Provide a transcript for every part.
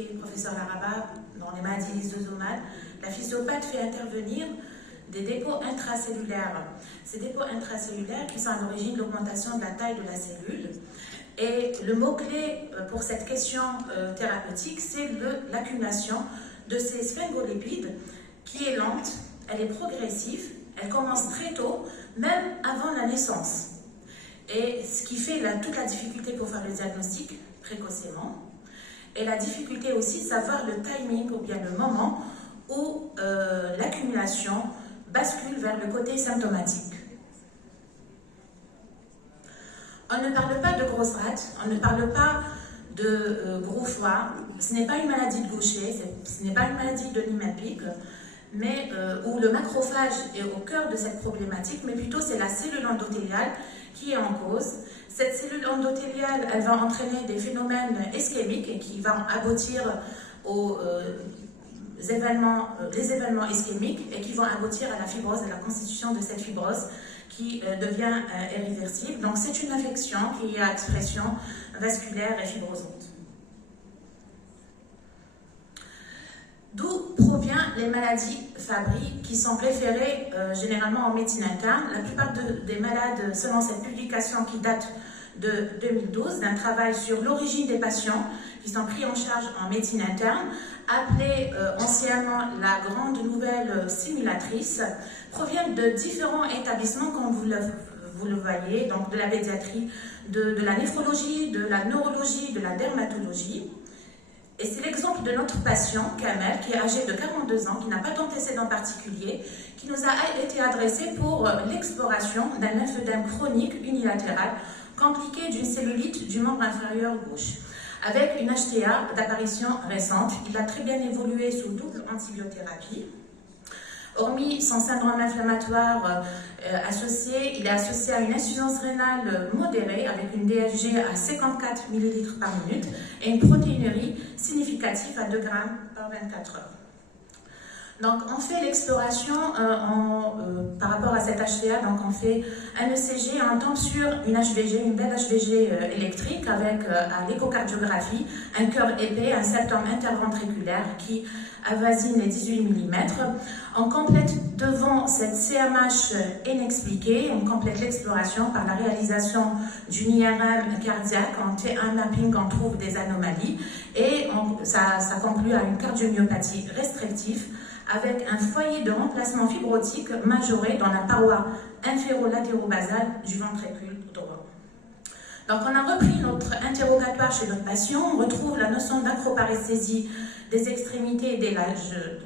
expliqué le professeur Laraba, dans les maladies lysosomales, la physiopathe fait intervenir des dépôts intracellulaires. Ces dépôts intracellulaires qui sont à l'origine de l'augmentation de la taille de la cellule. Et le mot-clé pour cette question thérapeutique, c'est l'accumulation de ces sphingolipides qui est lente, elle est progressive, elle commence très tôt, même avant la naissance. Et ce qui fait toute la difficulté pour faire le diagnostic précocement, et la difficulté aussi de savoir le timing ou bien le moment où l'accumulation bascule vers le côté symptomatique. On ne parle pas de grosse rate, on ne parle pas de gros foie, ce n'est pas une maladie de Gaucher, ce n'est pas une maladie de Niemann-Pick, mais où le macrophage est au cœur de cette problématique, mais plutôt c'est la cellule endothéliale qui est en cause. Cette cellule endothéliale, elle va entraîner des phénomènes ischémiques et qui vont aboutir aux les événements ischémiques et qui vont aboutir à la fibrose, à la constitution de cette fibrose qui devient irréversible. Donc c'est une infection qui a expression vasculaire et fibrosante. D'où proviennent les maladies Fabry qui sont référées généralement en médecine interne. La plupart des malades, selon cette publication qui date de 2012, d'un travail sur l'origine des patients qui sont pris en charge en médecine interne, appelée anciennement la Grande Nouvelle Simulatrice, proviennent de différents établissements, comme vous le voyez, donc de la pédiatrie, de la néphrologie, de la neurologie, de la dermatologie. Et c'est l'exemple de notre patient, Kamel, qui est âgé de 42 ans, qui n'a pas d'antécédent particulier, qui nous a été adressé pour l'exploration d'un lymphœdème chronique unilatéral compliqué d'une cellulite du membre inférieur gauche, avec une HTA d'apparition récente. Il a très bien évolué sous double antibiothérapie. Hormis son syndrome inflammatoire associé, il est associé à une insuffisance rénale modérée avec une DFG à 54 ml par minute et une protéinurie significative à 2 grammes par 24 heures. Donc on fait l'exploration par rapport à cette HTA, donc on fait un ECG et on tombe sur une HVG, une belle HVG électrique avec à l'échocardiographie un cœur épais, un septum interventriculaire qui avoisine les 18 mm. On complète devant cette CMH inexpliquée, on complète l'exploration par la réalisation d'une IRM cardiaque, on fait un mapping, on trouve des anomalies et ça conclut à une cardiomyopathie restrictive avec un foyer de remplacement fibrotique majoré dans la paroi inféro-latérobasale du ventricule droit. Donc on a repris notre interrogatoire chez notre patient, on retrouve la notion d'acroparesthésie des extrémités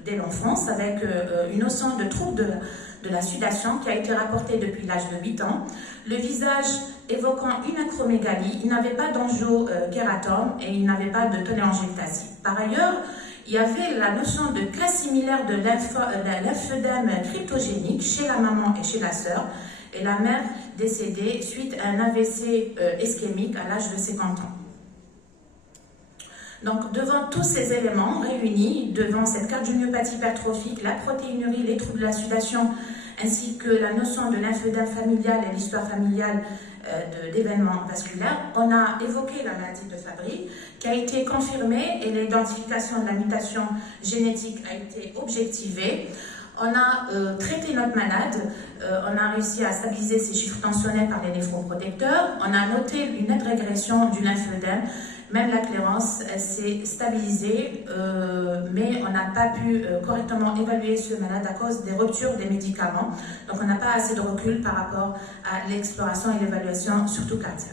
dès l'enfance avec une notion de trouble de la sudation qui a été rapportée depuis l'âge de 8 ans. Le visage évoquant une acromégalie, il n'avait pas d'angiokératome et il n'avait pas de téléangiectasie. Par ailleurs, il y avait la notion de cas similaire de lymphœdème cryptogénique chez la maman et chez la sœur, et la mère décédée suite à un AVC ischémique à l'âge de 50 ans. Donc, devant tous ces éléments réunis, devant cette cardiomyopathie hypertrophique, la protéinurie, les troubles de la sudation, ainsi que la notion de lymphœdème familial et l'histoire familiale d'événements vasculaires, on a évoqué la maladie de Fabry, qui a été confirmée et l'identification de la mutation génétique a été objectivée. On a traité notre malade, on a réussi à stabiliser ses chiffres tensionnels par les néphroprotecteurs, on a noté une nette régression du lymphœdème, même la clairance s'est stabilisée, mais on n'a pas pu correctement évaluer ce malade à cause des ruptures des médicaments. Donc on n'a pas assez de recul par rapport à l'exploration et l'évaluation, surtout cardiaque.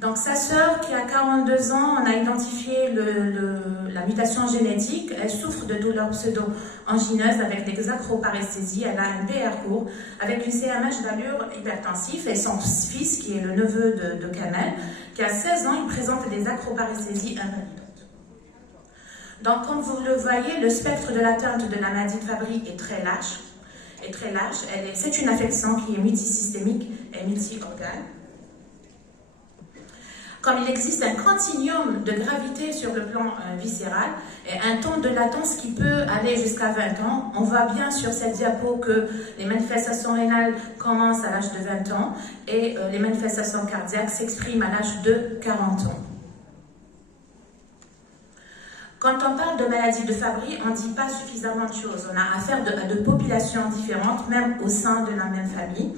Donc sa sœur qui a 42 ans, on a identifié la mutation génétique, elle souffre de douleurs pseudo-angineuses avec des acroparesthésies, elle a un PR court avec une CMH d'allure hypertensive et son fils qui est le neveu de Kamel, qui a 16 ans, il présente des acroparesthésies invalidantes. Donc comme vous le voyez, le spectre de l'atteinte de la maladie de Fabry est très large. C'est une affection qui est multisystémique et multi-organe. Comme il existe un continuum de gravité sur le plan viscéral et un temps de latence qui peut aller jusqu'à 20 ans, on voit bien sur cette diapo que les manifestations rénales commencent à l'âge de 20 ans et les manifestations cardiaques s'expriment à l'âge de 40 ans. Quand on parle de maladie de Fabry, on ne dit pas suffisamment de choses. On a affaire à de populations différentes, même au sein de la même famille.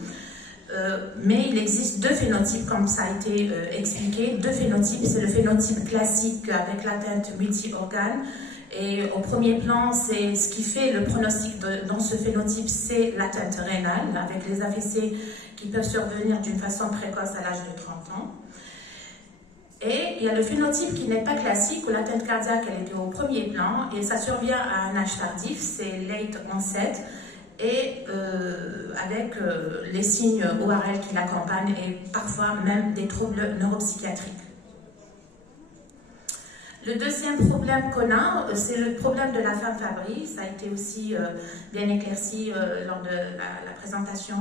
Mais il existe deux phénotypes, comme ça a été expliqué. Deux phénotypes, c'est le phénotype classique avec l'atteinte multi-organes. Et au premier plan, c'est ce qui fait le pronostic dans ce phénotype, c'est l'atteinte rénale, avec les AVC qui peuvent survenir d'une façon précoce à l'âge de 30 ans. Et il y a le phénotype qui n'est pas classique, où l'atteinte cardiaque elle était au premier plan, et ça survient à un âge tardif, c'est late onset, et avec les signes ORL qui l'accompagnent, et parfois même des troubles neuropsychiatriques. Le deuxième problème qu'on a, c'est le problème de la femme Fabry. Ça a été aussi bien éclairci lors de la présentation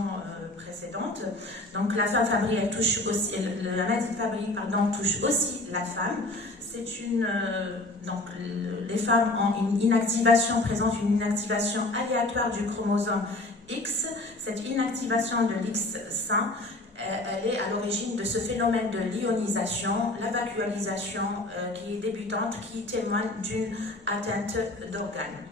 précédente. Donc la femme Fabry, elle touche aussi, la maladie de Fabry, pardon, touche aussi la femme. C'est une, donc les femmes ont une inactivation, présentent une inactivation aléatoire du chromosome X. Cette inactivation de l'X sain, elle est à l'origine de ce phénomène de l'ionisation, la vacuolisation qui est débutante, qui témoigne d'une atteinte d'organes.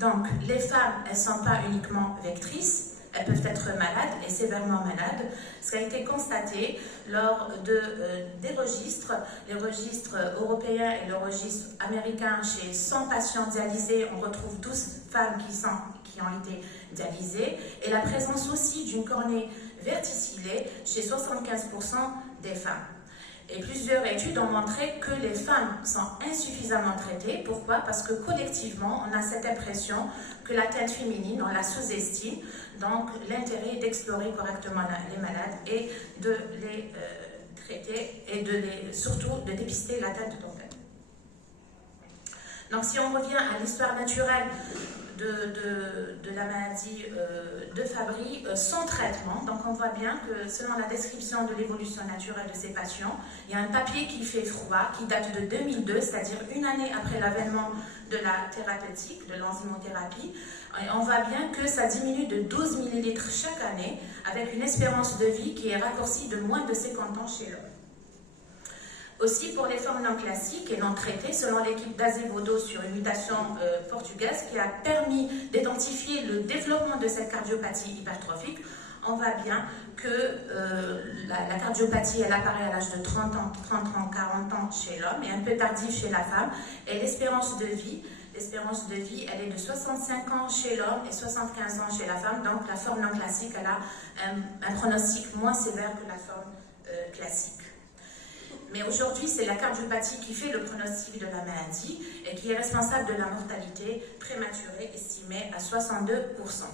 Donc, les femmes, elles ne sont pas uniquement vectrices, elles peuvent être malades et sévèrement malades. Ce qui a été constaté lors des registres, les registres européens et le registre américain, chez 100 patients dialysés, on retrouve 12 femmes qui ont été dialysées, et la présence aussi d'une cornée verticillée chez 75% des femmes. Et plusieurs études ont montré que les femmes sont insuffisamment traitées. Pourquoi? Parce que collectivement, on a cette impression que l'atteinte féminine, on la sous-estime. Donc, l'intérêt est d'explorer correctement les malades et de les traiter et surtout de dépister l'atteinte d'organes. Donc, si on revient à l'histoire naturelle de la maladie de Fabry, sans traitement. Donc on voit bien que selon la description de l'évolution naturelle de ces patients, il y a un papier qui fait froid, qui date de 2002, c'est-à-dire une année après l'avènement de la thérapeutique, de l'enzymothérapie. Et on voit bien que ça diminue de 12 ml chaque année, avec une espérance de vie qui est raccourcie de moins de 50 ans chez l'homme. Aussi pour les formes non classiques et non traitées, selon l'équipe d'Azevedo sur une mutation portugaise qui a permis d'identifier le développement de cette cardiopathie hypertrophique, on voit bien que la cardiopathie, elle apparaît à l'âge de 30 ans, 40 ans chez l'homme et un peu tardif chez la femme. Et l'espérance de vie, elle est de 65 ans chez l'homme et 75 ans chez la femme. Donc la forme non classique, elle a un pronostic moins sévère que la forme classique. Mais aujourd'hui, c'est la cardiopathie qui fait le pronostic de la maladie et qui est responsable de la mortalité prématurée estimée à 62%.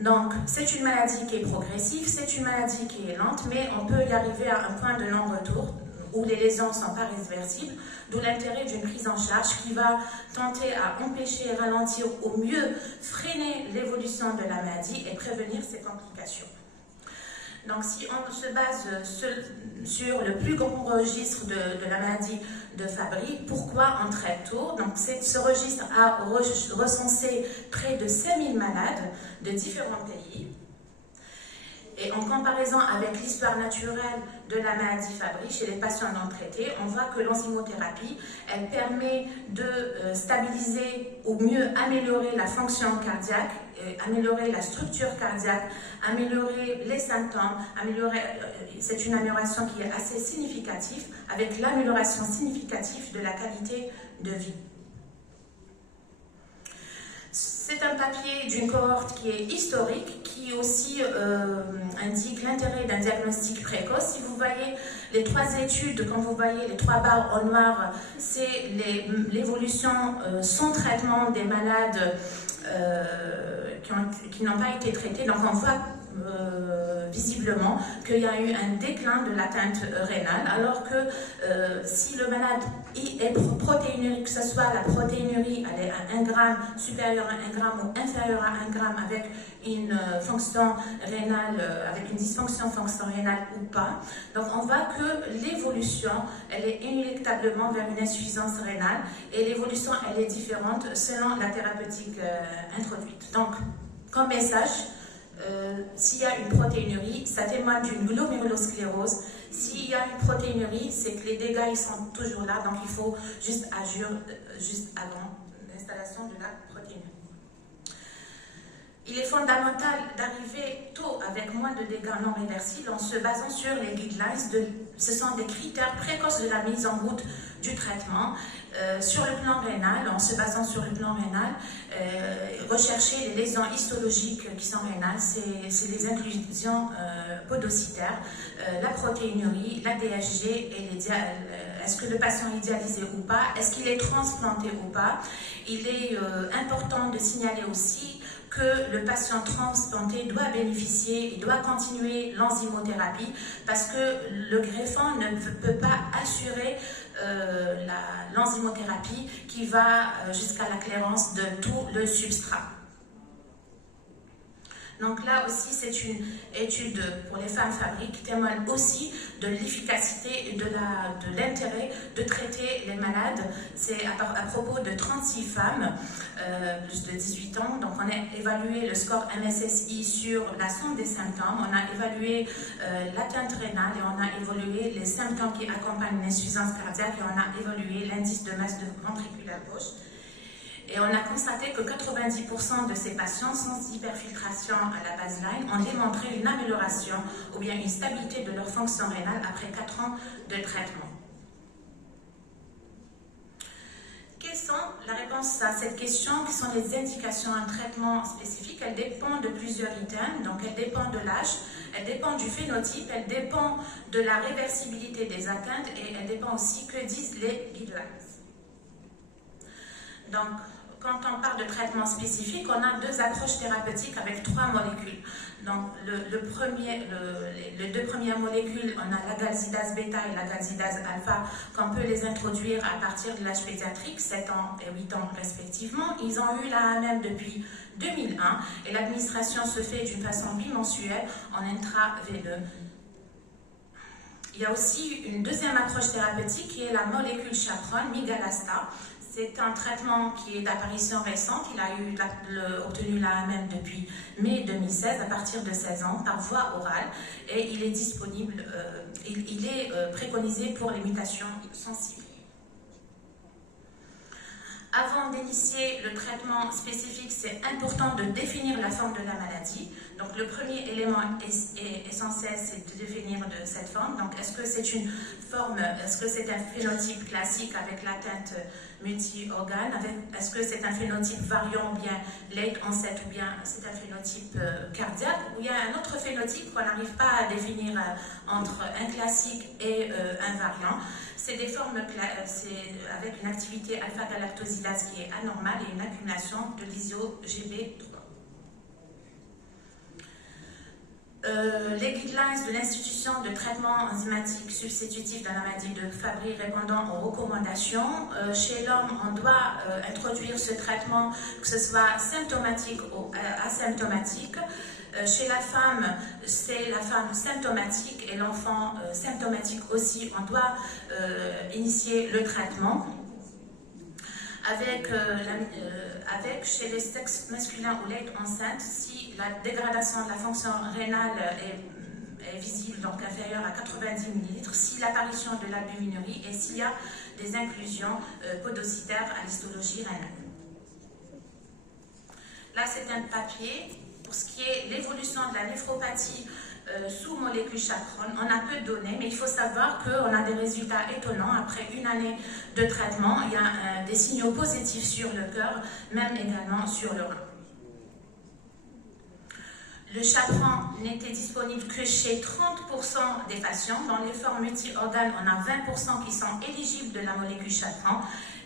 Donc, c'est une maladie qui est progressive, c'est une maladie qui est lente, mais on peut y arriver à un point de non-retour où les lésions ne sont pas réversibles, d'où l'intérêt d'une prise en charge qui va tenter à empêcher et ralentir au mieux, freiner l'évolution de la maladie et prévenir ses complications. Donc, si on se base sur le plus grand registre de la maladie de Fabry, pourquoi on traite tôt? Donc, ce registre a recensé près de 5000 malades de différents pays. Et en comparaison avec l'histoire naturelle de la maladie Fabry chez les patients non traités, on voit que l'enzymothérapie, elle permet de stabiliser ou mieux améliorer la fonction cardiaque, améliorer la structure cardiaque, améliorer les symptômes, c'est une amélioration qui est assez significative, avec l'amélioration significative de la qualité de vie. C'est un papier d'une cohorte qui est historique, qui aussi indique l'intérêt d'un diagnostic précoce. Si vous voyez les trois études, quand vous voyez les trois barres en noir, c'est l'évolution sans traitement des malades qui n'ont pas été traités. Donc on voit visiblement qu'il y a eu un déclin de l'atteinte rénale, alors que si le malade est protéinurie, que ce soit la protéinurie, elle est à 1 gramme, supérieure à 1 gramme ou inférieure à 1 gramme, avec une fonction rénale, avec une dysfonction fonction rénale ou pas. Donc on voit que l'évolution, elle est inéluctablement vers une insuffisance rénale, et l'évolution, elle est différente selon la thérapeutique introduite. Donc, comme message, S'il y a une protéinurie, ça témoigne d'une glomérulosclérose. S'il y a une protéinurie, c'est que les dégâts ils sont toujours là, donc il faut juste agir juste avant l'installation de la protéinurie. Il est fondamental d'arriver tôt avec moins de dégâts non réversibles en se basant sur les guidelines. Ce sont des critères précoces de la mise en route du traitement. Sur le plan rénal, en se basant sur le plan rénal, rechercher les lésions histologiques qui sont rénales, c'est les inclusions podocytaires, la protéinurie, la DHG, et est-ce que le patient est dialysé ou pas, est-ce qu'il est transplanté ou pas. Il est important de signaler aussi que le patient transplanté doit bénéficier et doit continuer l'enzymothérapie parce que le greffon ne peut pas assurer l'enzymothérapie qui va jusqu'à la clairance de tout le substrat. Donc là aussi, c'est une étude pour les femmes Fabry qui témoigne aussi de l'efficacité et de l'intérêt de traiter les malades. C'est à propos de 36 femmes, plus de 18 ans. Donc on a évalué le score MSSI sur la somme des symptômes, on a évalué l'atteinte rénale et on a évalué les symptômes qui accompagnent l'insuffisance cardiaque et on a évalué l'indice de masse ventriculaire gauche. Et on a constaté que 90% de ces patients sans hyperfiltration à la baseline ont démontré une amélioration ou bien une stabilité de leur fonction rénale après 4 ans de traitement. Quelles sont la réponse à cette question? Quelles sont les indications à un traitement spécifique? Elles dépendent de plusieurs items, donc elles dépendent de l'âge, elles dépendent du phénotype, elles dépendent de la réversibilité des atteintes et elles dépendent aussi que disent les guidelines. Donc, quand on parle de traitement spécifique, on a 2 approches thérapeutiques avec 3 molécules. Donc, les 2 premières molécules, on a la galsidase bêta et la galsidase alpha, qu'on peut les introduire à partir de l'âge pédiatrique, 7 ans et 8 ans respectivement. Ils ont eu la AMM depuis 2001 et l'administration se fait d'une façon bimensuelle en intraveineux. Il y a aussi une deuxième approche thérapeutique qui est la molécule chaperone, migalastat. C'est un traitement qui est d'apparition récente. Il a obtenu l'AMM depuis mai 2016 à partir de 16 ans par voie orale et il est disponible, il est préconisé pour les mutations sensibles. Avant d'initier le traitement spécifique, c'est important de définir la forme de la maladie. Donc le premier élément essentiel, c'est de définir cette forme. Donc est-ce que c'est une forme, est-ce que c'est un phénotype classique avec l'atteinte multi-organe, est-ce que c'est un phénotype variant ou bien late onset ou bien c'est un phénotype cardiaque, ou il y a un autre phénotype qu'on n'arrive pas à définir entre un classique et un variant. C'est des formes avec une activité alpha-galactosidase qui est anormale et une accumulation de l'isio-GB3. Les guidelines de l'institution de traitement enzymatique substitutif dans la maladie de Fabry répondant aux recommandations. Chez l'homme, on doit introduire ce traitement, que ce soit symptomatique ou asymptomatique. Chez la femme, c'est la femme symptomatique et l'enfant symptomatique aussi. On doit initier le traitement. Avec chez les sexes masculins ou late enceinte, si la dégradation de la fonction rénale est visible, donc inférieure à 90 ml, si l'apparition de l'albuminurie et s'il y a des inclusions podocytaires à l'histologie rénale. Là, c'est un papier pour ce qui est l'évolution de la néphropathie sous molécule chaperone. On a peu de données, mais il faut savoir qu'on a des résultats étonnants. Après une année de traitement, il y a des signaux positifs sur le cœur, même également sur le rein. Le chaperon n'était disponible que chez 30% des patients. Dans les formes multi-organes, on a 20% qui sont éligibles de la molécule chaperon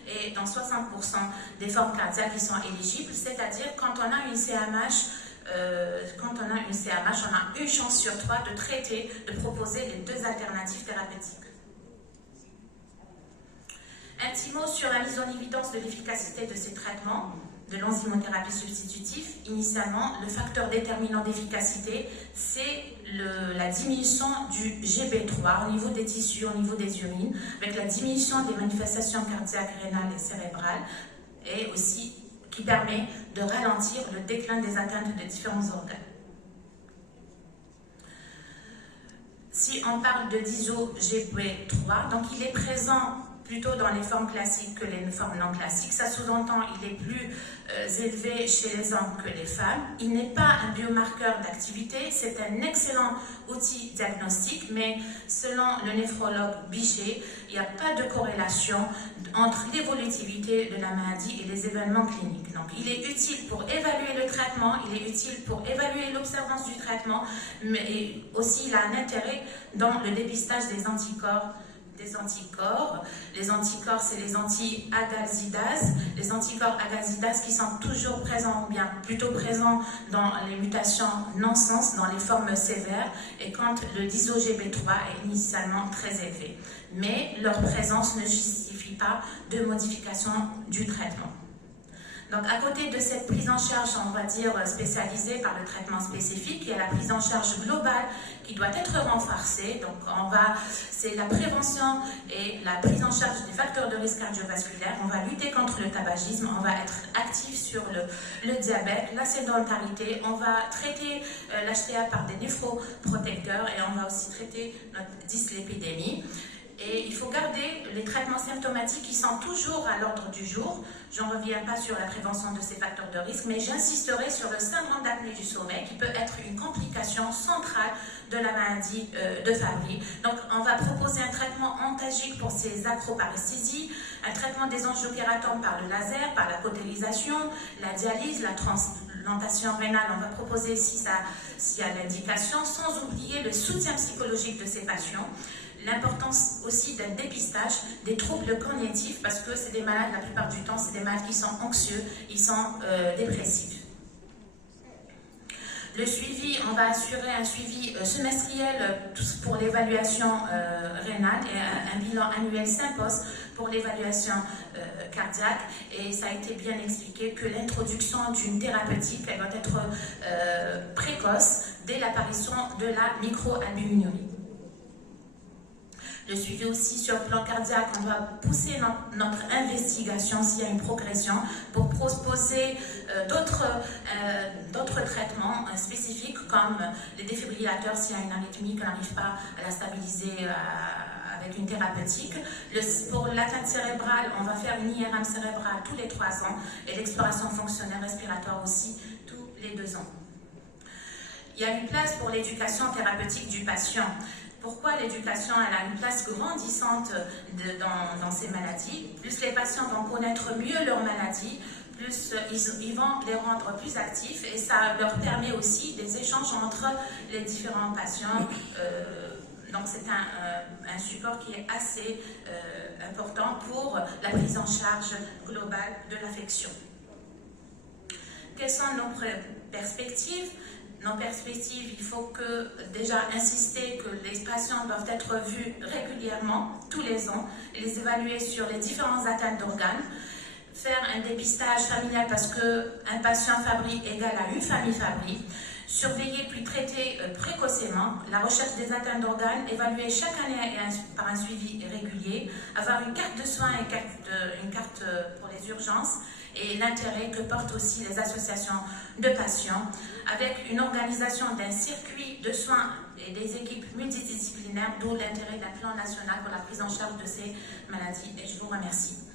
et dans 60% des formes cardiaques qui sont éligibles. C'est-à-dire quand on a une CMH, on a une chance sur 3 de traiter, de proposer les 2 alternatives thérapeutiques. Un petit mot sur la mise en évidence de l'efficacité de ces traitements, de l'enzymothérapie substitutive. Initialement, le facteur déterminant d'efficacité, c'est la diminution du GB3 au niveau des tissus, au niveau des urines, avec la diminution des manifestations cardiaques, rénales et cérébrales, et aussi qui permet de ralentir le déclin des atteintes de différents organes. Si on parle de DISO-GB3, donc il est présent plutôt dans les formes classiques que les formes non classiques. Ça sous-entend qu'il est plus élevé chez les hommes que les femmes. Il n'est pas un biomarqueur d'activité, c'est un excellent outil diagnostique, mais selon le néphrologue Bichet, il n'y a pas de corrélation entre l'évolutivité de la maladie et les événements cliniques. Donc il est utile pour évaluer le traitement, il est utile pour évaluer l'observance du traitement, mais aussi il a un intérêt dans le dépistage des anticorps. Les anticorps, c'est les anti-agalsidase. Les anticorps agalsidase qui sont toujours présents, ou bien plutôt présents dans les mutations non-sens, dans les formes sévères, et quand le DISO-GB3 est initialement très élevé. Mais leur présence ne justifie pas de modification du traitement. Donc, à côté de cette prise en charge, on va dire, spécialisée par le traitement spécifique, il y a la prise en charge globale qui doit être renforcée. Donc, c'est la prévention et la prise en charge des facteurs de risque cardiovasculaire. On va lutter contre le tabagisme, on va être actif sur le diabète, la sédentarité, on va traiter l'HTA par des néphroprotecteurs et on va aussi traiter notre dyslipidémie. Et il faut garder les traitements symptomatiques qui sont toujours à l'ordre du jour. Je ne reviens pas sur la prévention de ces facteurs de risque, mais j'insisterai sur le syndrome d'apnée du sommeil qui peut être une complication centrale de la maladie de Fabry. Donc, on va proposer un traitement antalgique pour ces acroparesthésies, un traitement des angiopératomes par le laser, par la cautérisation, la dialyse, la transplantation rénale. On va proposer s'il y a l'indication, sans oublier le soutien psychologique de ces patients. L'importance aussi d'un dépistage des troubles cognitifs parce que c'est des malades, la plupart du temps, c'est des malades qui sont anxieux, ils sont dépressifs. Le suivi, on va assurer un suivi semestriel pour l'évaluation rénale et un bilan annuel s'impose pour l'évaluation cardiaque. Et ça a été bien expliqué que l'introduction d'une thérapeutique, elle doit être précoce dès l'apparition de la microalbuminurie. Le suivi aussi sur le plan cardiaque, on doit pousser notre investigation s'il y a une progression pour proposer d'autres traitements spécifiques comme les défibrillateurs s'il y a une arythmie qu'on n'arrive pas à la stabiliser avec une thérapeutique. Pour l'atteinte cérébrale, on va faire une IRM cérébrale tous les 3 ans et l'exploration fonctionnelle respiratoire aussi tous les 2 ans. Il y a une place pour l'éducation thérapeutique du patient. Pourquoi l'éducation a une place grandissante dans ces maladies? Plus les patients vont connaître mieux leur maladie, plus ils vont les rendre plus actifs et ça leur permet aussi des échanges entre les différents patients. Donc c'est un support qui est assez important pour la prise en charge globale de l'affection. Quelles sont nos perspectives? Nos perspectives, il faut déjà insister que les patients doivent être vus régulièrement, tous les ans, et les évaluer sur les différentes atteintes d'organes, faire un dépistage familial parce qu'un patient Fabry égale à une famille Fabry, surveiller puis traiter précocement la recherche des atteintes d'organes, évaluer chaque année par un suivi régulier, avoir une carte de soins et une carte pour les urgences, et l'intérêt que portent aussi les associations de patients, avec une organisation d'un circuit de soins et des équipes multidisciplinaires, d'où l'intérêt d'un plan national pour la prise en charge de ces maladies. Et je vous remercie.